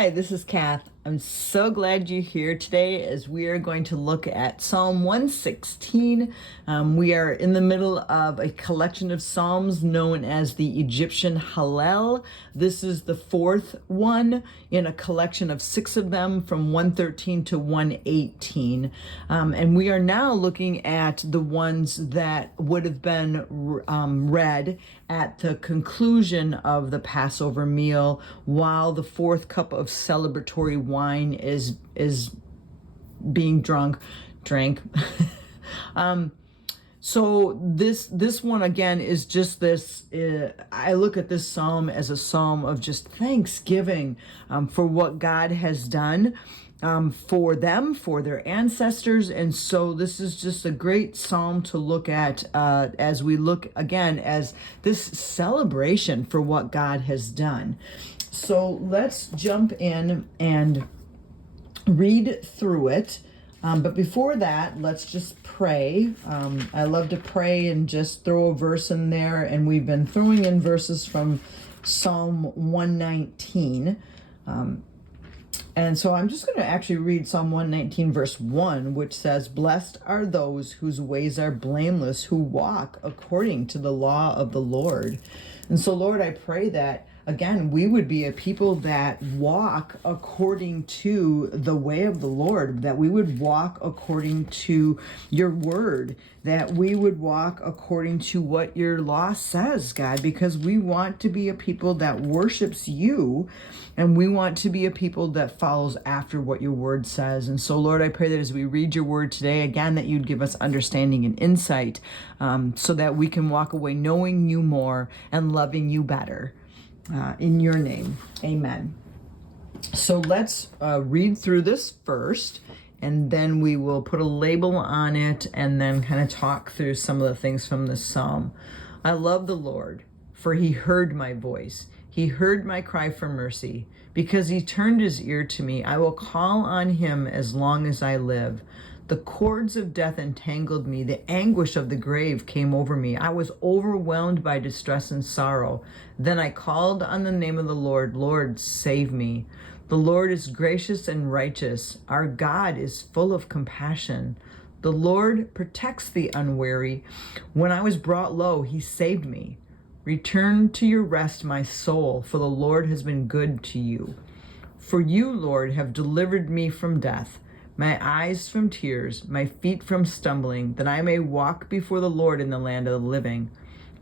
Hi, this is Kath. I'm so glad you're here today as we are going to look at Psalm 116. We are in the middle of a collection of Psalms known as the Egyptian Hallel. This is the fourth one in a collection of six of them from 113 to 118. And we are now looking at the ones that would have been read at the conclusion of the Passover meal while the fourth cup of celebratory wine is being drank. So this one again is just this. I look at this psalm as a psalm of just thanksgiving for what God has done for them, for their ancestors. And so this is just a great psalm to look at as we look again as this celebration for what God has done. So let's jump in and read through it. But before that, let's just pray. I love to pray and just throw a verse in there. And we've been throwing in verses from Psalm 119. And so I'm just going to actually read Psalm 119, verse 1, which says, "Blessed are those whose ways are blameless, who walk according to the law of the Lord." And so, Lord, I pray that, again, we would be a people that walk according to the way of the Lord, that we would walk according to your word, that we would walk according to what your law says, God, because we want to be a people that worships you, and we want to be a people that follows after what your word says. And so, Lord, I pray that as we read your word today, again, that you'd give us understanding and insight so that we can walk away knowing you more and loving you better. In your name, amen. So let's read through this first, and then we will put a label on it and then kind of talk through some of the things from this psalm. I love the Lord, for he heard my voice. He heard my cry for mercy. Because he turned his ear to me, I will call on him as long as I live. The cords of death entangled me. The anguish of the grave came over me. I was overwhelmed by distress and sorrow. Then I called on the name of the Lord. Lord, save me. The Lord is gracious and righteous. Our God is full of compassion. The Lord protects the unwary. When I was brought low, he saved me. Return to your rest, my soul, for the Lord has been good to you. For you, Lord, have delivered me from death, my eyes from tears, my feet from stumbling, that I may walk before the Lord in the land of the living.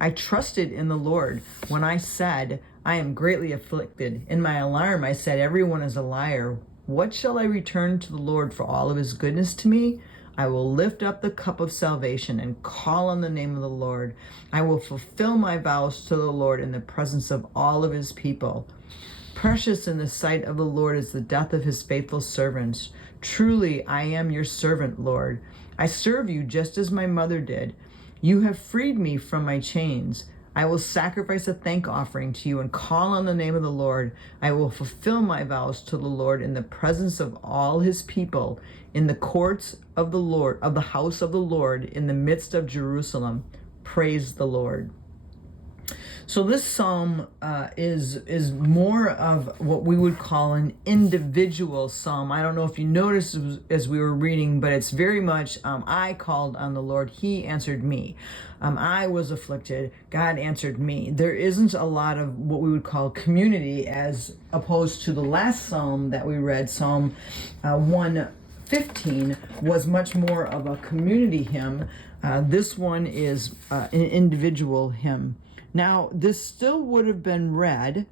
I trusted in the Lord when I said, I am greatly afflicted. In my alarm, I said, everyone is a liar. What shall I return to the Lord for all of his goodness to me? I will lift up the cup of salvation and call on the name of the Lord. I will fulfill my vows to the Lord in the presence of all of his people. Precious in the sight of the Lord is the death of his faithful servants. Truly, I am your servant, Lord. I serve you just as my mother did. You have freed me from my chains. I will sacrifice a thank offering to you and call on the name of the Lord. I will fulfill my vows to the Lord in the presence of all his people, in the courts of the Lord, of the house of the Lord, in the midst of Jerusalem. Praise the Lord. So this psalm is more of what we would call an individual psalm. I don't know if you noticed as we were reading, but it's very much, I called on the Lord, he answered me. I was afflicted, God answered me. There isn't a lot of what we would call community as opposed to the last psalm that we read, Psalm 115 was much more of a community hymn. This one is an individual hymn. Now, this still would have been read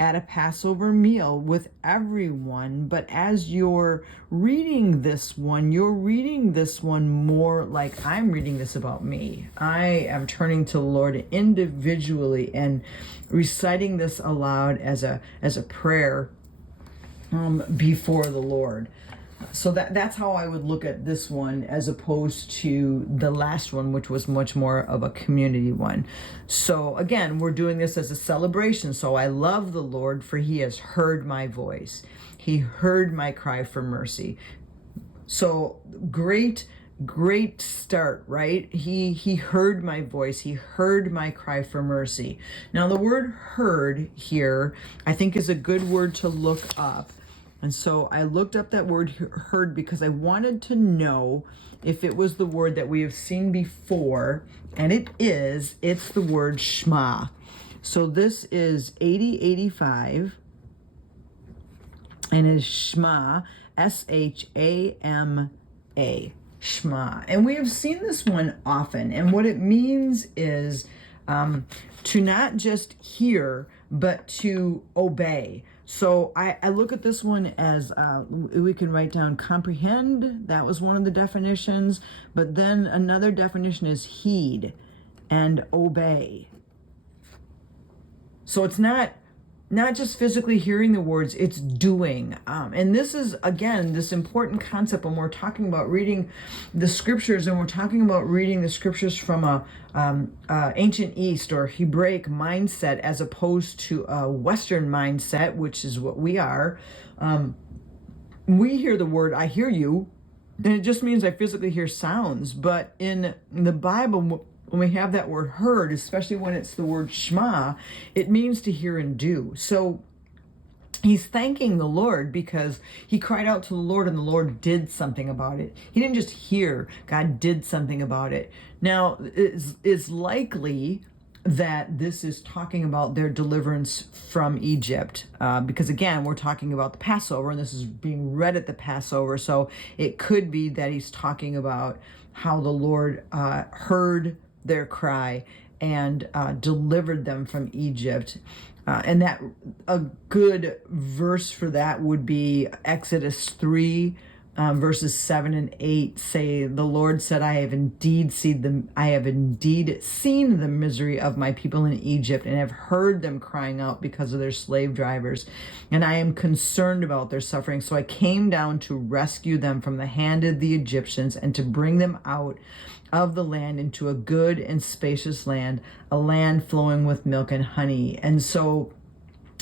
at a Passover meal with everyone, but as you're reading this one, you're reading this one more like I'm reading this about me. I am turning to the Lord individually and reciting this aloud as a prayer before the Lord. So that's how I would look at this one as opposed to the last one, which was much more of a community one. So again, we're doing this as a celebration. So I love the Lord, for he has heard my voice. He heard my cry for mercy. So great start, right? He heard my voice. He heard my cry for mercy. Now the word heard here, I think, is a good word to look up. And so I looked up that word heard because I wanted to know if it was the word that we have seen before, and it is. It's the word Shema. So this is 8085, and is Shema, Shama, Shema. And we have seen this one often, and what it means is to not just hear, but to obey. So I look at this one as we can write down comprehend. That was one of the definitions. But then another definition is heed and obey. So it's not just physically hearing the words, it's doing. And this is, again, this important concept when we're talking about reading the scriptures, and we're talking about reading the scriptures from a ancient East or Hebraic mindset as opposed to a Western mindset, which is what we are. We hear the word, I hear you, and it just means I physically hear sounds. But in the Bible, when we have that word heard, especially when it's the word Shema, it means to hear and do. So he's thanking the Lord because he cried out to the Lord and the Lord did something about it. He didn't just hear, God did something about it. Now, it's likely that this is talking about their deliverance from Egypt, because again, we're talking about the Passover, and this is being read at the Passover. So it could be that he's talking about how the Lord heard their cry and delivered them from Egypt. And that a good verse for that would be Exodus 3, verses 7 and 8 say, the Lord said, I have indeed seen the misery of my people in Egypt, and have heard them crying out because of their slave drivers, and I am concerned about their suffering. So I came down to rescue them from the hand of the Egyptians, and to bring them out of the land into a good and spacious land, a land flowing with milk and honey. And so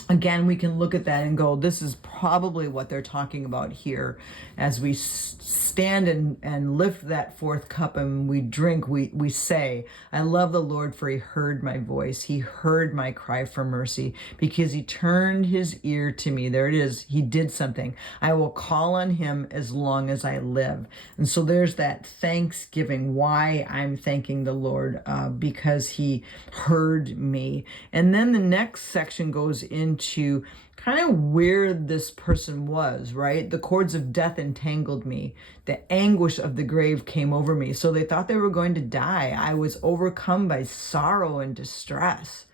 again, we can look at that and go, this is probably what they're talking about here. As we stand and lift that fourth cup and we drink, we say, I love the Lord, for he heard my voice. He heard my cry for mercy, because he turned his ear to me. There it is. He did something. I will call on him as long as I live. And so there's that thanksgiving, why I'm thanking the Lord, because he heard me. And then the next section goes into kind of where this person was, right? The cords of death entangled me. The anguish of the grave came over me. So they thought they were going to die. I was overcome by sorrow and distress.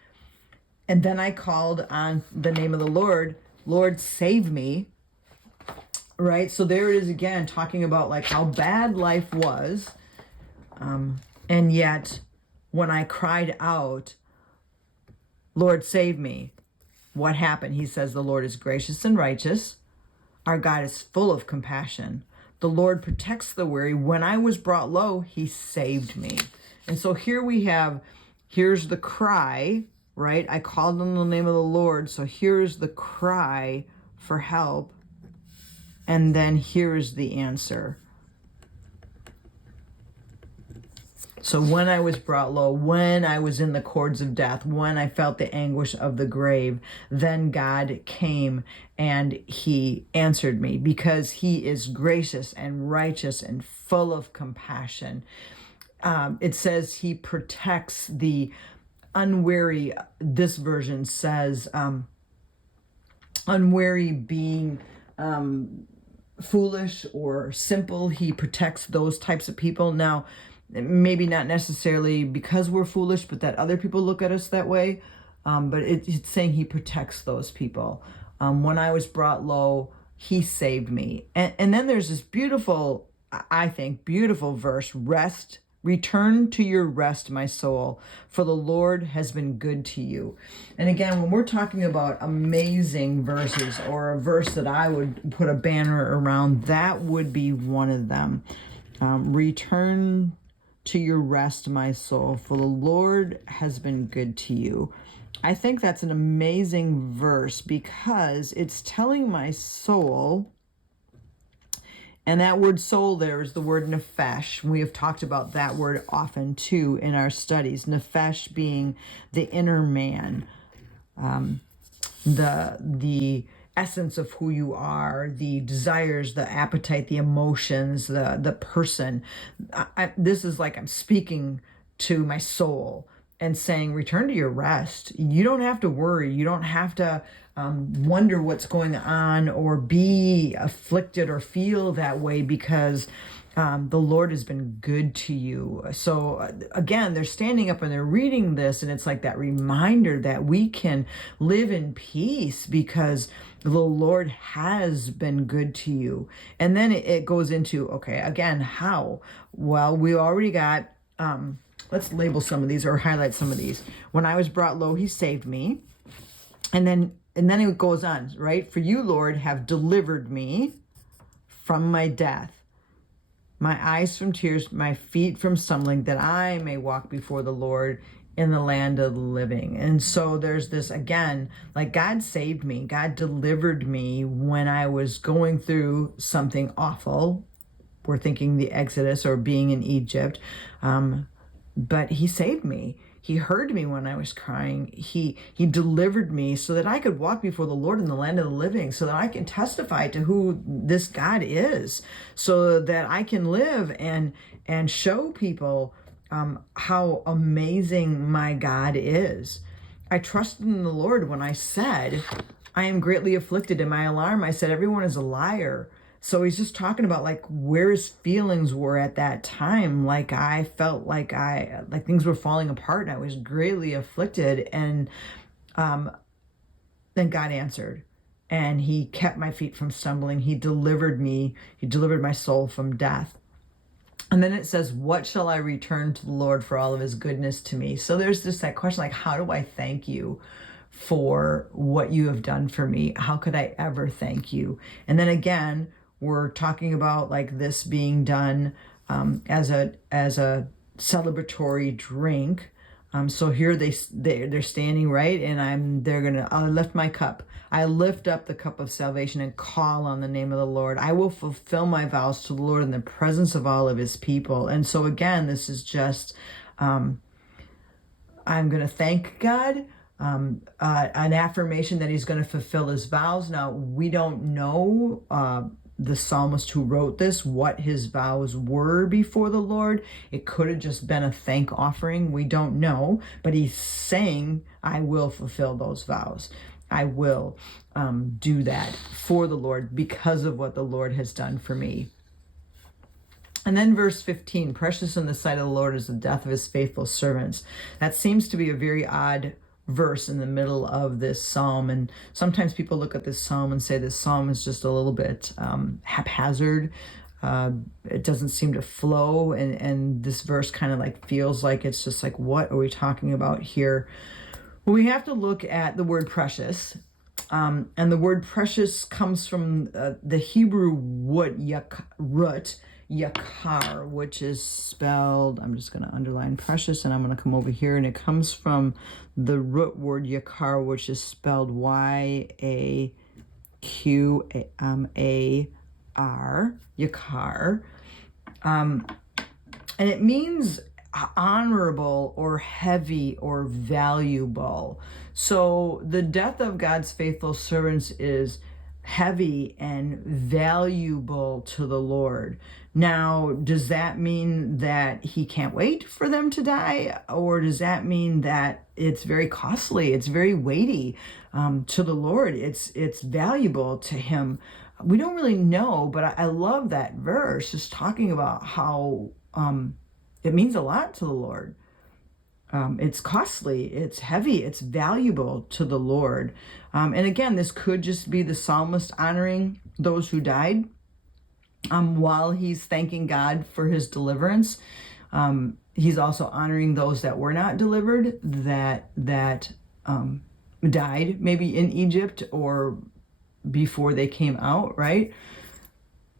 And then I called on the name of the Lord. Lord, save me. Right? So there it is again, talking about like how bad life was. And yet when I cried out, Lord, save me, what happened? He says, the Lord is gracious and righteous. Our God is full of compassion. The Lord protects the weary. When I was brought low, he saved me. And so here we have, here's the cry, right? I called on the name of the Lord. So here's the cry for help. And then here's the answer. So when I was brought low, when I was in the cords of death, when I felt the anguish of the grave, then God came and he answered me, because he is gracious and righteous and full of compassion. It says he protects the unwary. This version says unwary being foolish or simple. He protects those types of people. Now, maybe not necessarily because we're foolish, but that other people look at us that way. But it's saying he protects those people. When I was brought low, he saved me. And then there's this beautiful, I think, beautiful verse, return to your rest, my soul, for the Lord has been good to you. And again, when we're talking about amazing verses, or a verse that I would put a banner around, that would be one of them. Return to your rest, my soul, for the Lord has been good to you. I think that's an amazing verse, because it's telling my soul, and that word soul there is the word nephesh. We have talked about that word often too in our studies. Nephesh being the inner man, the essence of who you are, the desires, the appetite, the emotions, the person. This is like I'm speaking to my soul and saying, return to your rest. You don't have to worry. You don't have to wonder what's going on or be afflicted or feel that way, because the Lord has been good to you. So again, they're standing up and they're reading this, and it's like that reminder that we can live in peace because the Lord has been good to you. And then it goes into, okay, again, how? Well, we already got, let's label some of these or highlight some of these. When I was brought low, he saved me. And then it goes on, right? For you, Lord, have delivered me from my death, my eyes from tears, my feet from stumbling, that I may walk before the Lord in the land of the living. And so there's this, again, like God saved me. God delivered me when I was going through something awful. We're thinking the Exodus or being in Egypt. But he saved me. He heard me when I was crying. He delivered me so that I could walk before the Lord in the land of the living, so that I can testify to who this God is, so that I can live and show people how amazing my God is. I trusted in the Lord when I said, I am greatly afflicted. In my alarm, I said, everyone is a liar. So he's just talking about like where his feelings were at that time. Like I felt like things were falling apart and I was greatly afflicted. And then God answered, and he kept my feet from stumbling. He delivered me. He delivered my soul from death. And then it says, what shall I return to the Lord for all of his goodness to me? So there's just that question, like, how do I thank you for what you have done for me? How could I ever thank you? And then again, we're talking about like this being done as a celebratory drink. So here they're standing, right, and I lift my cup. I lift up the cup of salvation and call on the name of the Lord. I will fulfill my vows to the Lord in the presence of all of his people. And so again, this is just I'm going to thank God. An affirmation that he's going to fulfill his vows. Now, we don't know the psalmist who wrote this, what his vows were before the Lord. It could have just been a thank offering. We don't know, but he's saying, I will fulfill those vows. I will do that for the Lord because of what the Lord has done for me. And then verse 15, precious in the sight of the Lord is the death of his faithful servants. That seems to be a very odd verse in the middle of this psalm, and sometimes people look at this psalm and say this psalm is just a little bit haphazard. It doesn't seem to flow, and this verse kind of like feels like it's just like, what are we talking about here? Well, we have to look at the word precious, and the word precious comes from the Hebrew root yakar, which is spelled, I'm just going to underline precious, and I'm going to come over here, and it comes from the root word yakar, which is spelled Y-A-Q-A-R, yakar, and it means honorable or heavy or valuable. So the death of God's faithful servants is heavy and valuable to the Lord. Now, does that mean that he can't wait for them to die? Or does that mean that it's very costly, it's very weighty to the Lord? It's valuable to him. We don't really know, but I love that verse, just talking about how it means a lot to the Lord. It's costly, it's heavy, it's valuable to the Lord. And again, this could just be the psalmist honoring those who died while he's thanking God for his deliverance. He's also honoring those that were not delivered, that died maybe in Egypt or before they came out, right?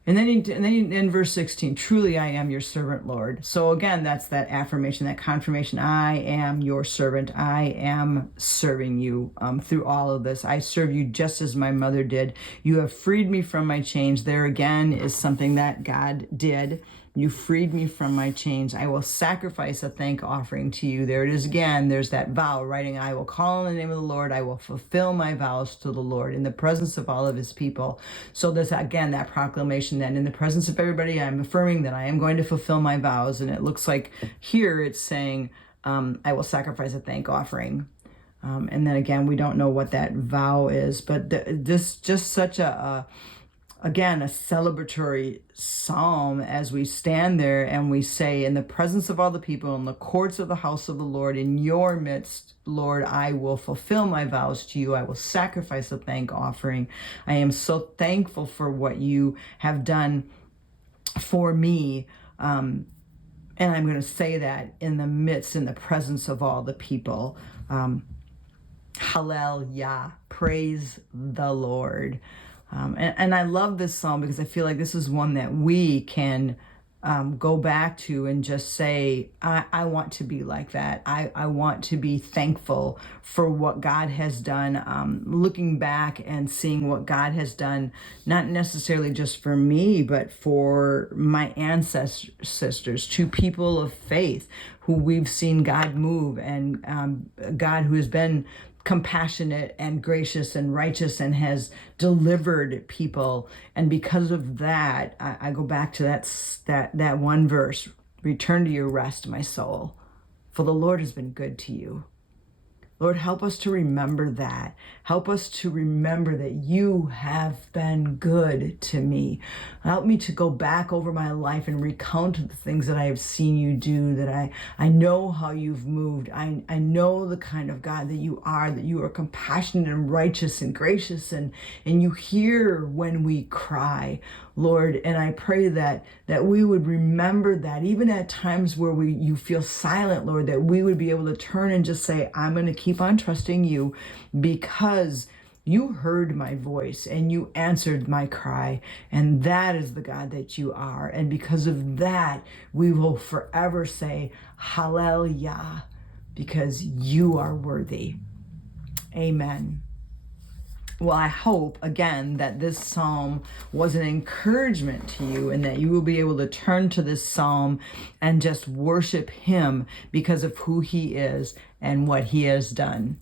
And then in verse 16, truly I am your servant, Lord. So again, that's that affirmation, that confirmation. I am your servant. I am serving you through all of this. I serve you just as my mother did. You have freed me from my chains. There again is something that God did. You freed me from my chains. I will sacrifice a thank offering to you. There it is again. There's that vow, writing, I will call on the name of the Lord. I will fulfill my vows to the Lord in the presence of all of his people. So there's, again, that proclamation that in the presence of everybody, I'm affirming that I am going to fulfill my vows. And it looks like here it's saying, I will sacrifice a thank offering. And then again, we don't know what that vow is, but this just such again, a celebratory psalm as we stand there and we say, in the presence of all the people, in the courts of the house of the Lord, in your midst, Lord, I will fulfill my vows to you. I will sacrifice a thank offering. I am so thankful for what you have done for me. And I'm going to say that in the midst, in the presence of all the people. Hallelujah. Praise the Lord. And I love this psalm because I feel like this is one that we can go back to and just say, I want to be like that. I want to be thankful for what God has done. Looking back and seeing what God has done, not necessarily just for me, but for my ancestors, to people of faith who we've seen God move, and God who has been compassionate and gracious and righteous and has delivered people. And because of that, I go back to that one verse, return to your rest, my soul, for the Lord has been good to you. Lord, help us to remember that. Help us to remember that you have been good to me. Help me to go back over my life and recount the things that I have seen you do, that I know how you've moved. I know the kind of God that you are compassionate and righteous and gracious, and you hear when we cry, Lord. And I pray that we would remember that even at times where you feel silent, Lord, that we would be able to turn and just say, I'm going to keep on trusting you because you heard my voice and you answered my cry. And that is the God that you are. And because of that, we will forever say, Hallelujah, because you are worthy. Amen. Well, I hope, again, that this psalm was an encouragement to you and that you will be able to turn to this psalm and just worship him because of who he is and what he has done.